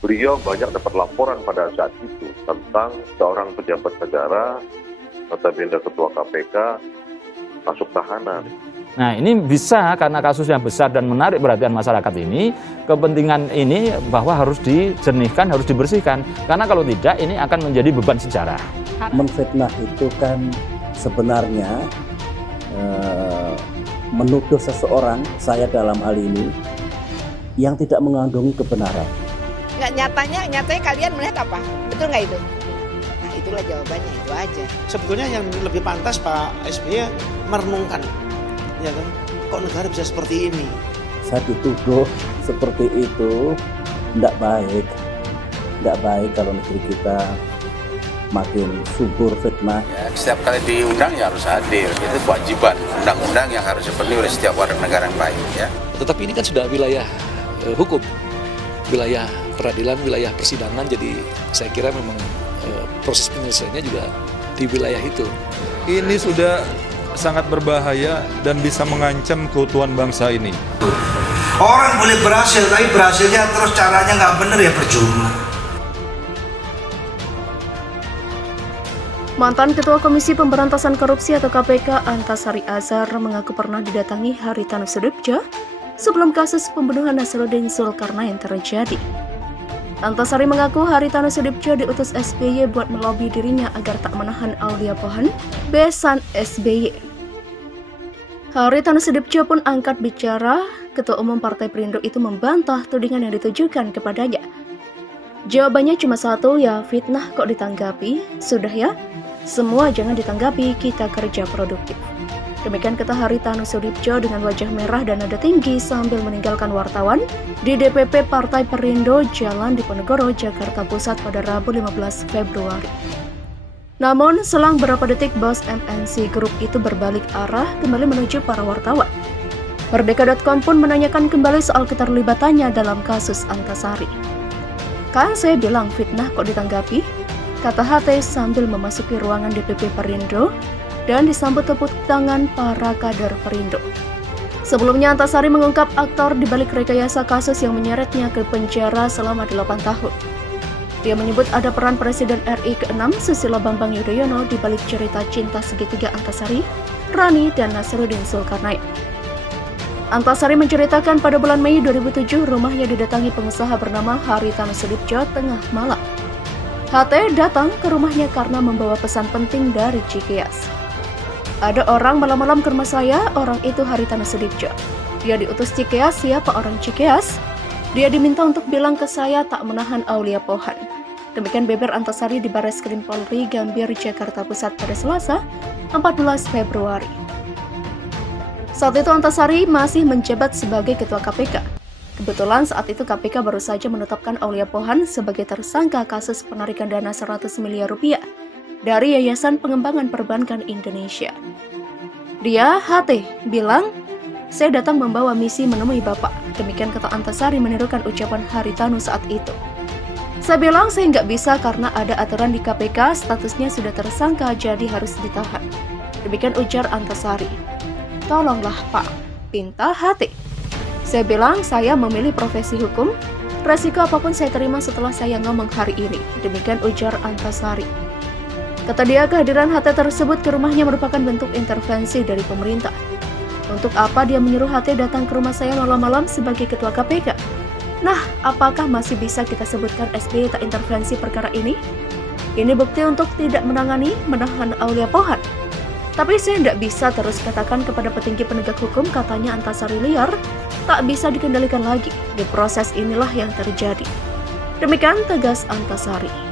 beliau banyak dapat laporan pada saat itu tentang seorang pejabat negara, notabene ketua KPK, masuk tahanan. Nah, ini bisa karena kasus yang besar dan menarik perhatian masyarakat ini, kepentingan ini bahwa harus dijernihkan, harus dibersihkan. Karena kalau tidak, ini akan menjadi beban sejarah. Menfitnah itu kan sebenarnya menuduh seseorang, saya dalam hal ini, yang tidak mengandungi kebenaran. Nggak nyatanya kalian melihat apa? Betul nggak itu? Nah, itulah jawabannya, itu aja. Sebetulnya yang lebih pantas Pak SBY merenungkan, ya kan? Kok negara bisa seperti ini? Saya dituduh seperti itu, tidak baik. Tidak baik kalau negeri kita makin subur fitnah. Ya, setiap kali diundang ya harus hadir. Itu kewajiban undang-undang yang harus dipenuhi oleh setiap warga negara yang baik. Ya. Tetapi ini kan sudah wilayah hukum, wilayah peradilan, wilayah persidangan. Jadi saya kira memang proses penyelesaiannya juga di wilayah itu. Ini sudah sangat berbahaya dan bisa mengancam keutuhan bangsa ini. Orang boleh berhasil, tapi berhasilnya terus caranya nggak benar ya percuma. Mantan Ketua Komisi Pemberantasan Korupsi atau KPK Antasari Azhar mengaku pernah didatangi Haritanu Sudibjo sebelum kasus pembunuhan Nasruddin Zulkarnain terjadi. Antasari mengaku Haritanu Sudibjo diutus SBY buat melobi dirinya agar tak menahan Aulia Pohan, besan SBY. Haritanu Sudibjo pun angkat bicara, Ketua Umum Partai Perindo itu membantah tudingan yang ditujukan kepadanya. Jawabannya cuma satu, ya fitnah kok ditanggapi, sudah ya. Semua jangan ditanggapi, kita kerja produktif. Demikian kata Haritanu Sudibjo dengan wajah merah dan nada tinggi sambil meninggalkan wartawan di DPP Partai Perindo Jalan Diponegoro, Jakarta Pusat pada Rabu 15 Februari. Namun, selang beberapa detik bos MNC Group itu berbalik arah kembali menuju para wartawan. Merdeka.com pun menanyakan kembali soal keterlibatannya dalam kasus Antasari. Kan saya bilang fitnah kok ditanggapi? Kata HT sambil memasuki ruangan DPP Perindo dan disambut tepuk tangan para kader Perindo. Sebelumnya Antasari mengungkap aktor di balik rekayasa kasus yang menyeretnya ke penjara selama 8 tahun. Dia menyebut ada peran Presiden RI ke-6 Susilo Bambang Yudhoyono di balik cerita cinta segitiga Antasari, Rani, dan Nasruddin Zulkarnain. Antasari menceritakan pada bulan Mei 2007 rumahnya didatangi pengusaha bernama Haritanu Sudibjo tengah malam. HT datang ke rumahnya karena membawa pesan penting dari Cikeas. Ada orang malam-malam ke rumah saya, orang itu Haritanu Sudibjo. Dia diutus Cikeas, siapa orang Cikeas? Dia diminta untuk bilang ke saya tak menahan Aulia Pohan. Demikian beber Antasari di Bareskrim Polri Gambir, Jakarta Pusat pada Selasa, 14 Februari. Saat itu Antasari masih menjabat sebagai Ketua KPK. Kebetulan saat itu KPK baru saja menetapkan Aulia Pohan sebagai tersangka kasus penarikan dana 100 miliar rupiah dari Yayasan Pengembangan Perbankan Indonesia. Dia, HT, bilang, saya datang membawa misi menemui Bapak. Demikian kata Antasari menirukan ucapan Haritanu saat itu. Saya bilang saya nggak bisa karena ada aturan di KPK, statusnya sudah tersangka jadi harus ditahan. Demikian ujar Antasari. Tolonglah Pak, pinta HT. Saya bilang saya memilih profesi hukum, resiko apapun saya terima setelah saya ngomong hari ini. Demikian ujar Antasari. Kata dia, kehadiran HT tersebut ke rumahnya merupakan bentuk intervensi dari pemerintah. Untuk apa dia menyuruh HT datang ke rumah saya malam-malam sebagai Ketua KPK? Nah, apakah masih bisa kita sebutkan SBY tak intervensi perkara ini? Ini bukti untuk tidak menahan Aulia Pohan. Tapi saya tidak bisa terus katakan kepada petinggi penegak hukum, katanya Antasari liar, tak bisa dikendalikan lagi. Di proses inilah yang terjadi. Demikian tegas Antasari.